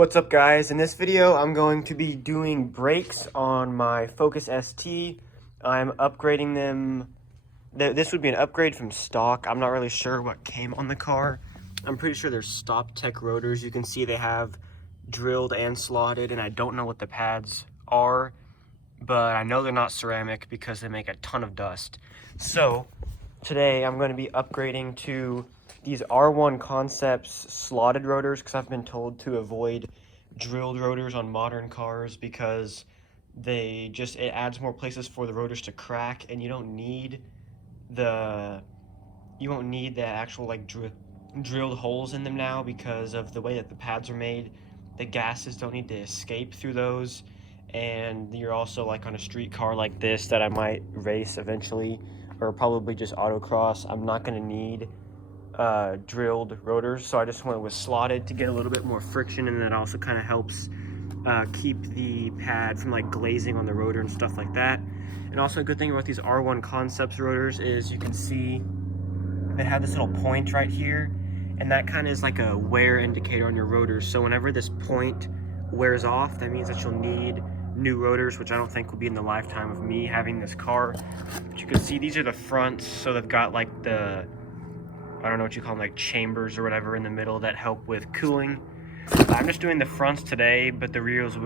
What's up, guys? In this video I'm going to be doing brakes on my Focus ST. I'm upgrading them. This would be an upgrade from stock. I'm not really sure what came on the car. I'm pretty sure they're Stop Tech rotors. You can see they have drilled and slotted, and I don't know what the pads are, but I know they're not ceramic because they make a ton of dust. So today I'm going to be upgrading to these R1 Concepts slotted rotors because I've been told to avoid drilled rotors on modern cars because it adds more places for the rotors to crack, and you won't need the actual drilled holes in them now because of the way that the pads are made. The gases don't need to escape through those, and you're also like on a street car like this that I might race eventually, or probably just autocross. I'm not going to need drilled rotors, so I just went with slotted to get a little bit more friction, and that also kind of helps keep the pad from like glazing on the rotor and stuff like that. And also a good thing about these R1 Concepts rotors is you can see they have this little point right here, and that kind of is like a wear indicator on your rotors. So whenever this point wears off, that means that you'll need new rotors, which I don't think will be in the lifetime of me having this car. But you can see these are the fronts, so they've got like I don't know what you call them, like chambers or whatever in the middle that help with cooling. I'm just doing the fronts today, but the rears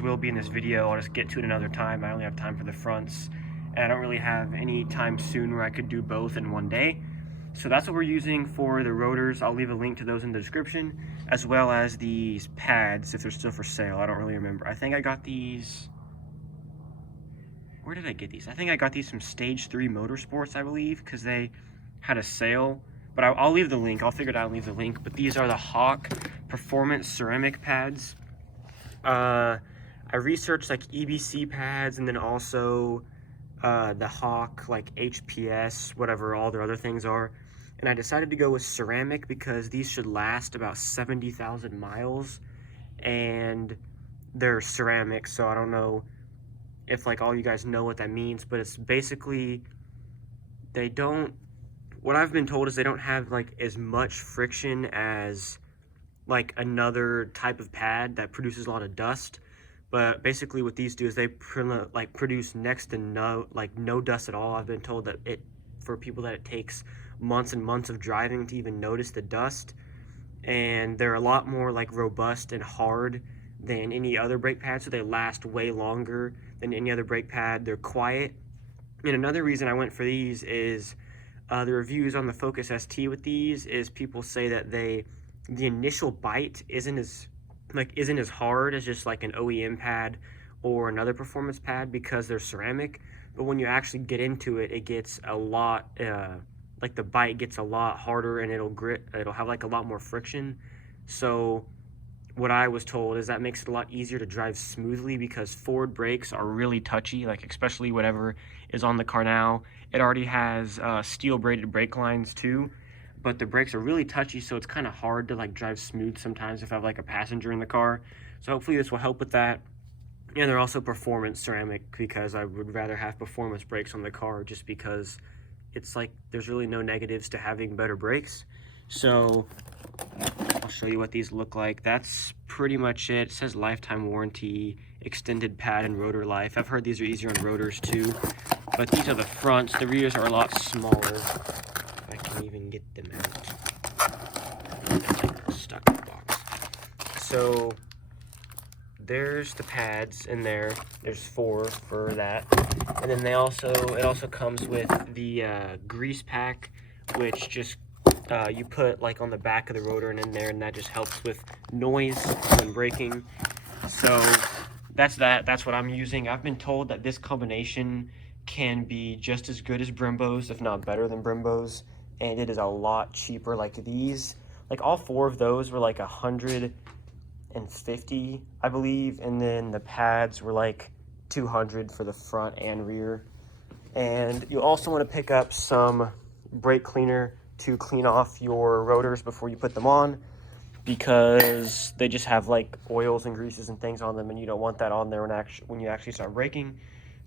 will be in this video. I'll just get to it another time. I only have time for the fronts, and I don't really have any time soon where I could do both in one day. So that's what we're using for the rotors. I'll leave a link to those in the description, as well as these pads if they're still for sale. I don't really remember. I think I got these. Where did I get these? I think I got these from Stage 3 Motorsports, I believe, because they had a sale. But I'll leave the link. I'll figure it out and leave the link. But these are the Hawk Performance Ceramic pads. I researched like EBC pads, and then also the Hawk like HPS, whatever all their other things are. And I decided to go with ceramic because these should last about 70,000 miles, and they're ceramic. So I don't know if like all you guys know what that means, but it's basically what I've been told is they don't have like as much friction as like another type of pad that produces a lot of dust. But basically what these do is they produce next to no dust at all. I've been told that for people that it takes months and months of driving to even notice the dust, and they're a lot more like robust and hard than any other brake pad, so they last way longer than any other brake pad. They're quiet. And another reason I went for these is the reviews on the Focus ST with these is people say that the initial bite isn't as hard as just like an OEM pad or another performance pad because they're ceramic. But when you actually get into it, it gets a lot like the bite gets a lot harder, and it'll have like a lot more friction. So what I was told is that makes it a lot easier to drive smoothly because forward brakes are really touchy, like especially whatever is on the car now. It already has steel braided brake lines too, but the brakes are really touchy, so it's kind of hard to like drive smooth sometimes if I have like a passenger in the car. So hopefully this will help with that. And they're also performance ceramic because I would rather have performance brakes on the car, just because it's like there's really no negatives to having better brakes. So I'll show you what these look like. That's pretty much it. It says lifetime warranty, extended pad and rotor life. I've heard these are easier on rotors too, but these are the fronts. The rears are a lot smaller. If I can even get them out. Stuck in the box. So there's the pads in there. There's 4 for that. And then it also comes with the grease pack, which just you put like on the back of the rotor and in there, and that just helps with noise when braking. So that's what I'm using. I've been told that this combination can be just as good as Brembo's, if not better than Brembo's, and it is a lot cheaper. Like these, like all 4 of those were like $150, I believe, and then the pads were like $200 for the front and rear. And you also want to pick up some brake cleaner to clean off your rotors before you put them on, because they just have like oils and greases and things on them, and you don't want that on there when you actually start braking.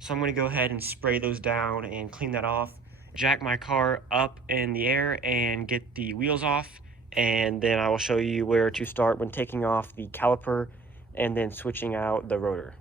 So I'm going to go ahead and spray those down and clean that off, jack my car up in the air and get the wheels off, and then I will show you where to start when taking off the caliper and then switching out the rotor.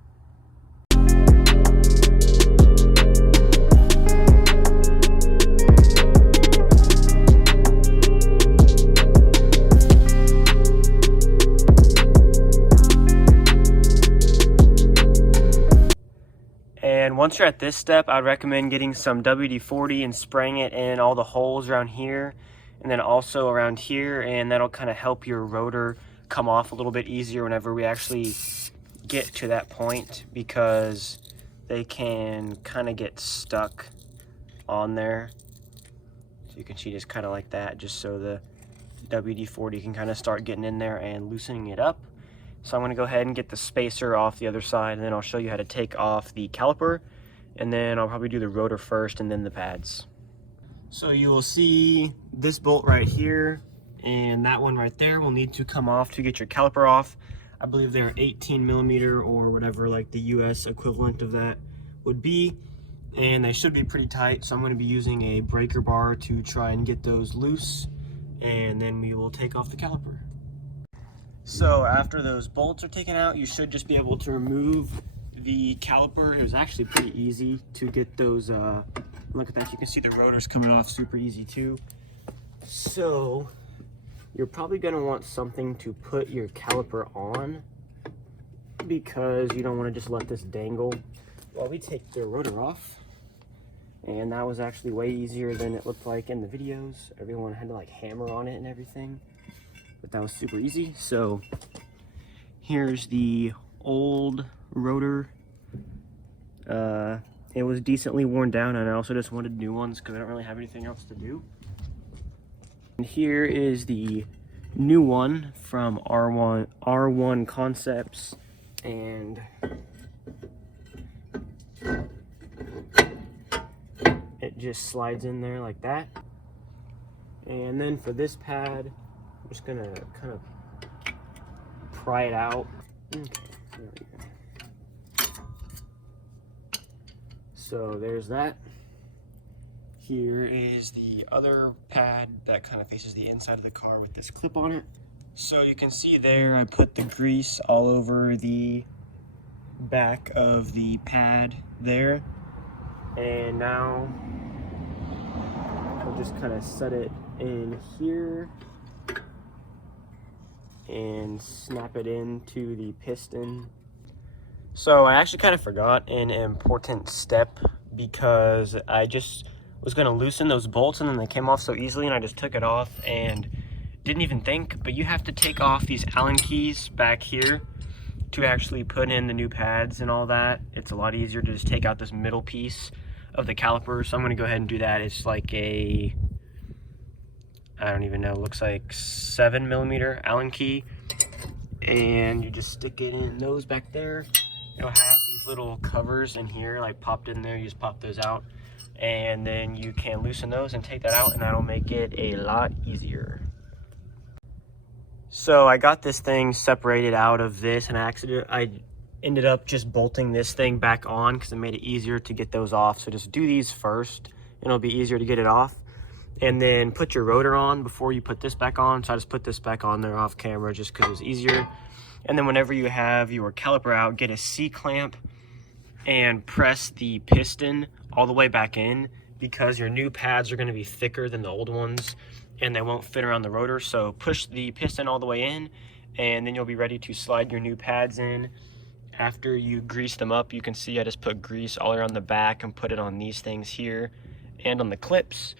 And once you're at this step, I'd recommend getting some WD-40 and spraying it in all the holes around here and then also around here, and that'll kind of help your rotor come off a little bit easier whenever we actually get to that point, because they can kind of get stuck on there. So you can see just kind of like that, just so the WD-40 can kind of start getting in there and loosening it up. So I'm going to go ahead and get the spacer off the other side, and then I'll show you how to take off the caliper, and then I'll probably do the rotor first and then the pads. So you will see this bolt right here and that one right there will need to come off to get your caliper off. I believe they're 18 millimeter or whatever, like the US equivalent of that would be, and they should be pretty tight. So I'm going to be using a breaker bar to try and get those loose, and then we will take off the caliper. So after those bolts are taken out, you should just be able to remove the caliper. It was actually pretty easy to get those, look at that, you can see the rotors coming off super easy too. So you're probably gonna want something to put your caliper on, because you don't wanna just let this dangle while we take the rotor off. And that was actually way easier than it looked like in the videos. Everyone had to like hammer on it and everything, but that was super easy. So here's the old rotor. It was decently worn down, and I also just wanted new ones because I don't really have anything else to do. And here is the new one from R1 Concepts, and it just slides in there like that. And then for this pad, I'm just gonna kind of pry it out. Okay, there we go. So there's that. Here is the other pad that kind of faces the inside of the car with this clip on it. So you can see there, I put the grease all over the back of the pad there. And now I'll just kind of set it in here and snap it into the piston. So I actually kind of forgot an important step, because I just was going to loosen those bolts and then they came off so easily, and I just took it off and didn't even think. But you have to take off these Allen keys back here to actually put in the new pads and all that. It's a lot easier to just take out this middle piece of the caliper. So I'm going to go ahead and do that. It's like a, I don't even know, looks like 7 millimeter Allen key, and you just stick it in those back there. You'll have these little covers in here, like popped in there. You just pop those out, and then you can loosen those and take that out, and that'll make it a lot easier. So I got this thing separated out of this, and I ended up just bolting this thing back on because it made it easier to get those off. So just do these first, and it'll be easier to get it off. And then put your rotor on before you put this back on. So I just put this back on there off camera just because it's easier. And then whenever you have your caliper out, get a C-clamp and press the piston all the way back in, because your new pads are going to be thicker than the old ones and they won't fit around the rotor. So push the piston all the way in, and then you'll be ready to slide your new pads in. After you grease them up, you can see I just put grease all around the back and put it on these things here and on the clips,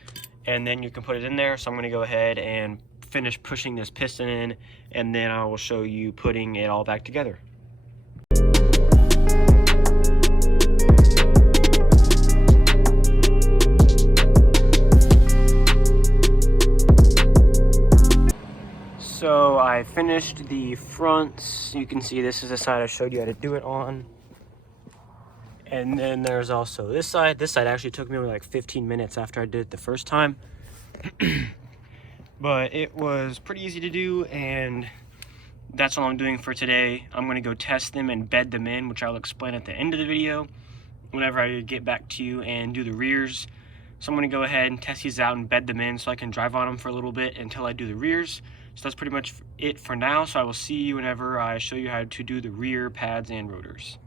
and then you can put it in there. So I'm going to go ahead and finish pushing this piston in, and then I will show you putting it all back together. So I finished the fronts. You can see this is the side I showed you how to do it on. And then there's also this side. This side actually took me only like 15 minutes after I did it the first time. But it was pretty easy to do, and that's all I'm doing for today. I'm going to go test them and bed them in, which I'll explain at the end of the video whenever I get back to you and do the rears. So I'm going to go ahead and test these out and bed them in so I can drive on them for a little bit until I do the rears. So that's pretty much it for now. So I will see you whenever I show you how to do the rear pads and rotors.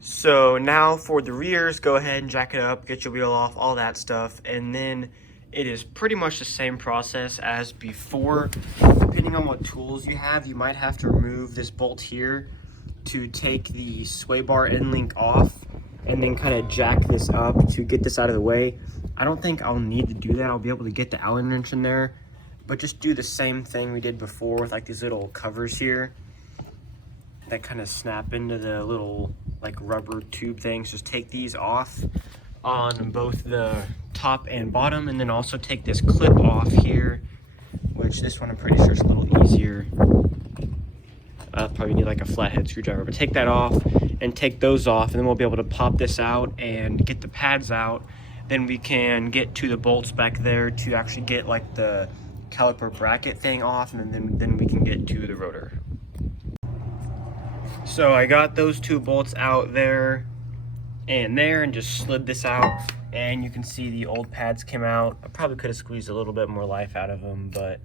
So now for the rears, go ahead and jack it up, get your wheel off, all that stuff. And then it is pretty much the same process as before. Depending on what tools you have, you might have to remove this bolt here to take the sway bar end link off and then kind of jack this up to get this out of the way. I don't think I'll need to do that. I'll be able to get the Allen wrench in there, but just do the same thing we did before with like these little covers here that kind of snap into the little like rubber tube things. Just take these off on both the top and bottom, and then also take this clip off here, which this one I'm pretty sure is a little easier. Probably need like a flathead screwdriver, but take that off and take those off, and then we'll be able to pop this out and get the pads out. Then we can get to the bolts back there to actually get like the caliper bracket thing off, and then we can get to the rotor. So I got those two bolts out there and just slid this out, and you can see the old pads came out. I probably could have squeezed a little bit more life out of them, but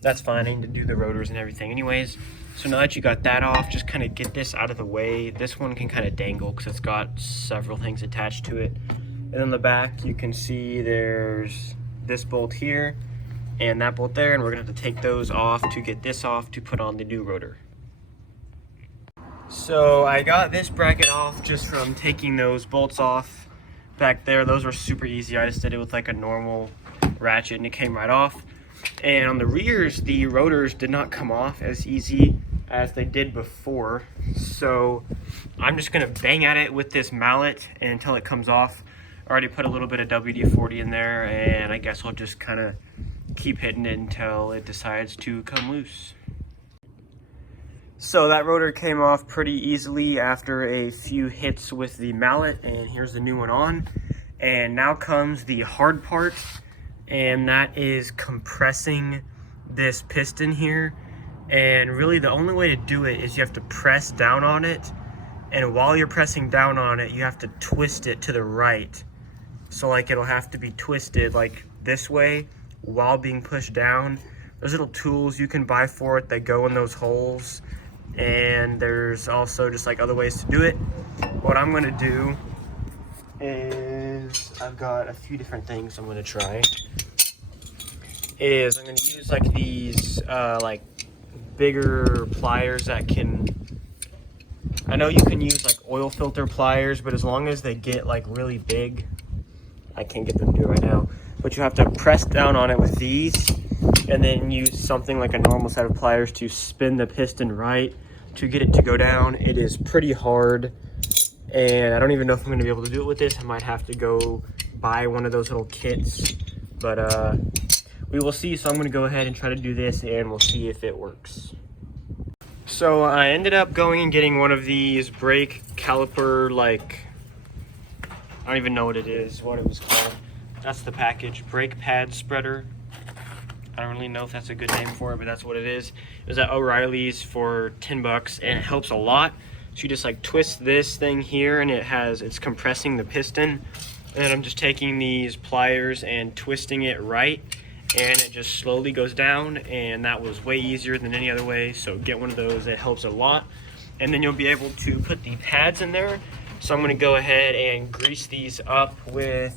that's fine. I need to do the rotors and everything anyways. So now that you got that off, just kind of get this out of the way. This one can kind of dangle because it's got several things attached to it. And on the back, you can see there's this bolt here and that bolt there, and we're gonna have to take those off to get this off to put on the new rotor. So I got this bracket off just from taking those bolts off back there. Those were super easy. I just did it with like a normal ratchet and it came right off. And on the rears, the rotors did not come off as easy as they did before. So I'm just gonna bang at it with this mallet until it comes off. I already put a little bit of WD-40 in there, and I guess I'll just kind of keep hitting it until it decides to come loose. So that rotor came off pretty easily after a few hits with the mallet, and here's the new one on. And now comes the hard part, and that is compressing this piston here. And really the only way to do it is you have to press down on it, and while you're pressing down on it, you have to twist it to the right. So like it'll have to be twisted like this way while being pushed down. There's little tools you can buy for it that go in those holes, and there's also just like other ways to do it. What I'm gonna do is, I've got a few different things I'm gonna try. I'm gonna use like these like bigger pliers that can, I know you can use like oil filter pliers, but as long as they get like really big, I can't get them to do it right now, but you have to press down on it with these and then use something like a normal set of pliers to spin the piston right to get it to go down. It is pretty hard, and I don't even know if I'm going to be able to do it with this. I might have to go buy one of those little kits, but we will see. So I'm going to go ahead and try to do this, and we'll see if it works. So I ended up going and getting one of these brake caliper, like, I don't even know what it is, what it was called. That's the package, brake pad spreader. I don't really know if that's a good name for it, but that's what it is. It was at O'Reilly's for 10 bucks, and it helps a lot. So you just like twist this thing here, and it's compressing the piston. And I'm just taking these pliers and twisting it right, and it just slowly goes down, and that was way easier than any other way. So get one of those, it helps a lot. And then you'll be able to put the pads in there. So I'm gonna go ahead and grease these up with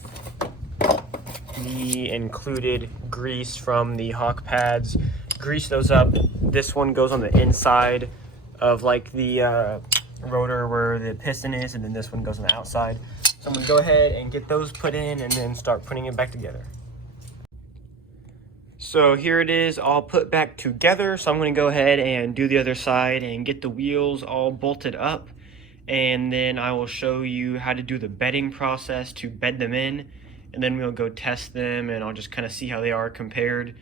the included grease from the Hawk pads. Grease those up. This one goes on the inside of like the rotor where the piston is, and then this one goes on the outside. So I'm gonna go ahead and get those put in and then start putting it back together. So here it is all put back together. So I'm gonna go ahead and do the other side and get the wheels all bolted up. And then I will show you how to do the bedding process to bed them in. And then we'll go test them, and I'll just kind of see how they are compared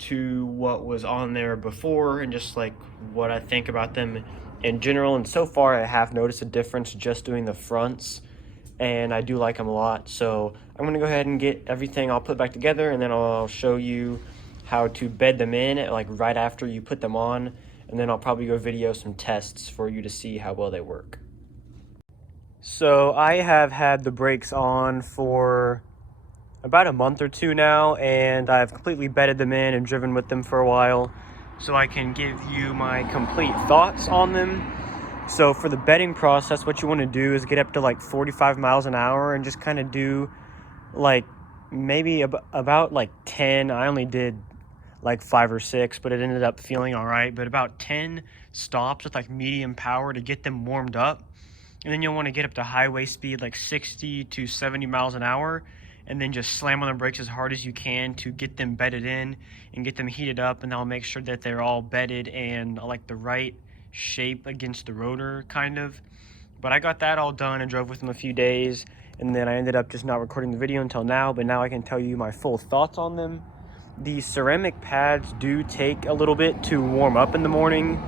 to what was on there before, and just like what I think about them in general. And so far I have noticed a difference just doing the fronts, and I do like them a lot. So I'm gonna go ahead and get everything all put back together, and then I'll show you how to bed them in like right after you put them on, and then I'll probably go video some tests for you to see how well they work. So I have had the brakes on for about a month or two now, and I've completely bedded them in and driven with them for a while, so I can give you my complete thoughts on them. So for the bedding process, what you want to do is get up to like 45 miles an hour and just kind of do like maybe about like 10. I only did like 5 or 6, but it ended up feeling all right. But about 10 stops with like medium power to get them warmed up. And then you'll want to get up to highway speed like 60 to 70 miles an hour, and then just slam on the brakes as hard as you can to get them bedded in and get them heated up, and that'll make sure that they're all bedded and like the right shape against the rotor kind of. But I got that all done and drove with them a few days, and then I ended up just not recording the video until now, but now I can tell you my full thoughts on them. The ceramic pads do take a little bit to warm up in the morning.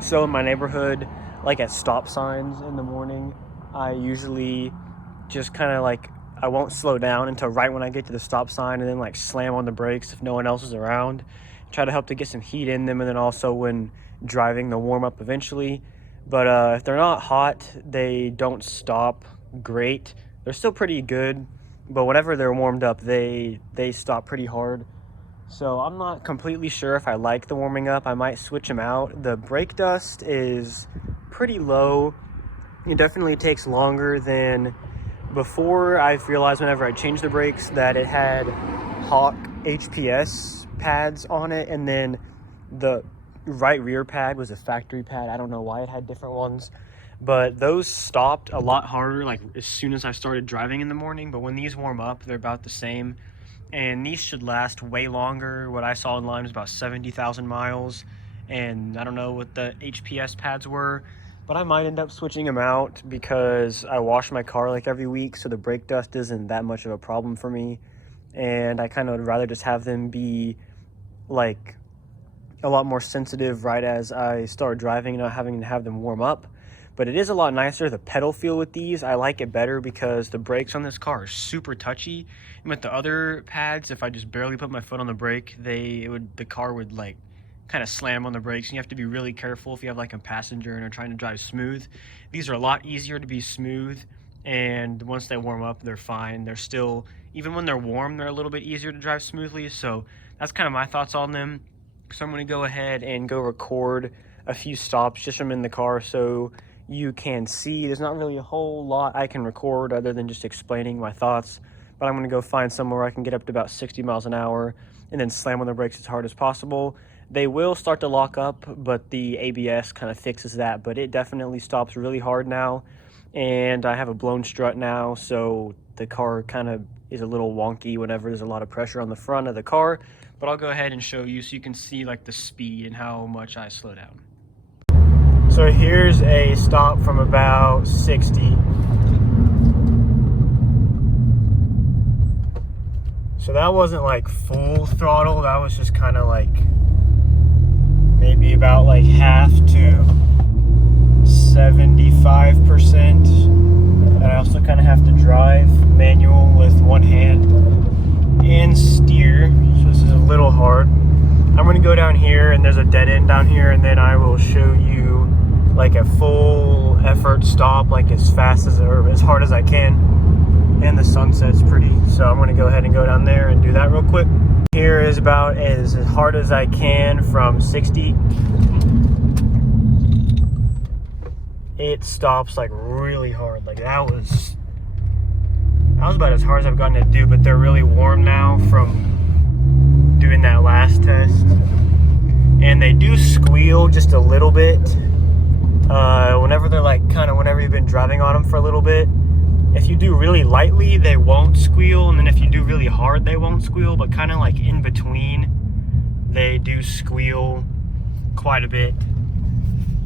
So in my neighborhood, like at stop signs in the morning, I usually just kind of like, I won't slow down until right when I get to the stop sign, and then like slam on the brakes if no one else is around. Try to help to get some heat in them, and then also when driving, they'll warm up eventually. But if they're not hot, they don't stop great. They're still pretty good, but whenever they're warmed up, they stop pretty hard. So I'm not completely sure if I like the warming up. I might switch them out. The brake dust is pretty low. It definitely takes longer than before. I've realized whenever I changed the brakes that it had Hawk HPS pads on it, and then the right rear pad was a factory pad. I don't know why it had different ones, but those stopped a lot harder like as soon as I started driving in the morning. But when these warm up, they're about the same, and these should last way longer. What I saw online was about 70,000 miles, and I don't know what the HPS pads were, but I might end up switching them out because I wash my car like every week, so the brake dust isn't that much of a problem for me, and I kind of would rather just have them be like a lot more sensitive right as I start driving, not having to have them warm up. But it is a lot nicer. The pedal feel with these, I like it better because the brakes on this car are super touchy. And with the other pads, if I just barely put my foot on the brake, the car would like kind of slam on the brakes, and you have to be really careful if you have like a passenger and are trying to drive smooth. These are a lot easier to be smooth, and once they warm up, they're fine. They're still, even when they're warm, they're a little bit easier to drive smoothly. So that's kind of my thoughts on them. So I'm going to go ahead and go record a few stops just from in the car so you can see. There's not really a whole lot I can record other than just explaining my thoughts, but I'm going to go find somewhere I can get up to about 60 miles an hour and then slam on the brakes as hard as possible. They will start to lock up, but the ABS kind of fixes that, but it definitely stops really hard now. And I have a blown strut now, so the car kind of is a little wonky whenever there's a lot of pressure on the front of the car. But I'll go ahead and show you so you can see like the speed and how much I slow down. So here's a stop from about 60. So that wasn't like full throttle, that was just kind of like maybe about like half to 75%. And I also kind of have to drive manual with one hand and steer, so this is a little hard. I'm going to go down here, and there's a dead end down here, and then I will show you like a full effort stop, like as fast as or as hard as I can. And the sunset's pretty, so I'm going to go ahead and go down there and do that real quick. Here is about as hard as I can from 60. It stops like really hard. Like that was about as hard as I've gotten to do, but they're really warm now from doing that last test. And they do squeal just a little bit. Whenever they're like whenever you've been driving on them for a little bit. If you do really lightly, they won't squeal, and then if you do really hard, they won't squeal, but kind of like in between, they do squeal quite a bit.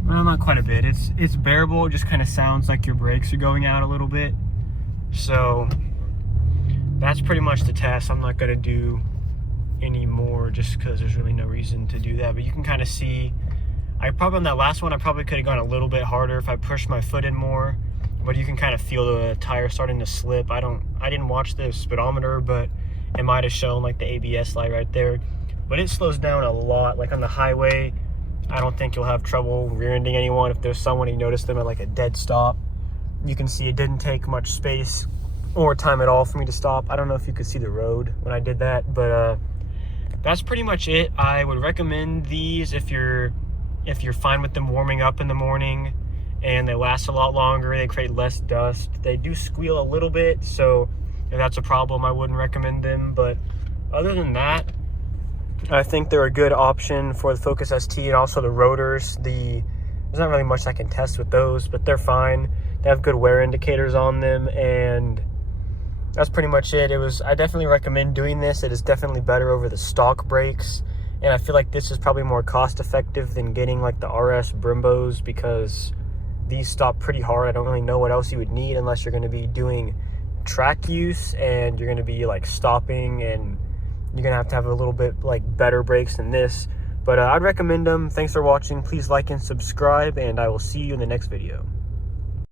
Well, not quite a bit. It's bearable. It just kind of sounds like your brakes are going out a little bit. So that's pretty much the test. I'm not going to do any more just because there's really no reason to do that. But you can kind of see, on that last one, I probably could have gone a little bit harder if I pushed my foot in more. But you can kind of feel the tire starting to slip. I didn't watch the speedometer, but it might have shown like the ABS light right there. But it slows down a lot. Like on the highway, I don't think you'll have trouble rear-ending anyone. If there's someone, you notice them at like a dead stop, you can see it didn't take much space or time at all for me to stop. I don't know if you could see the road when I did that, but that's pretty much it. I would recommend these if you're fine with them warming up in the morning, and they last a lot longer. They create less dust. They do squeal a little bit, so if that's a problem, I wouldn't recommend them. But other than that, I think they're a good option for the Focus ST, and also the Rotors. There's not really much I can test with those, but they're fine. They have good wear indicators on them, and that's pretty much it. I definitely recommend doing this. It is definitely better over the stock brakes, and I feel like this is probably more cost effective than getting like the RS Brimbos, because these stop pretty hard. I don't really know what else you would need unless you're going to be doing track use and you're going to be like stopping, and you're going to have a little bit like better brakes than this. But I'd recommend them. Thanks for watching. Please like and subscribe, and I will see you in the next video.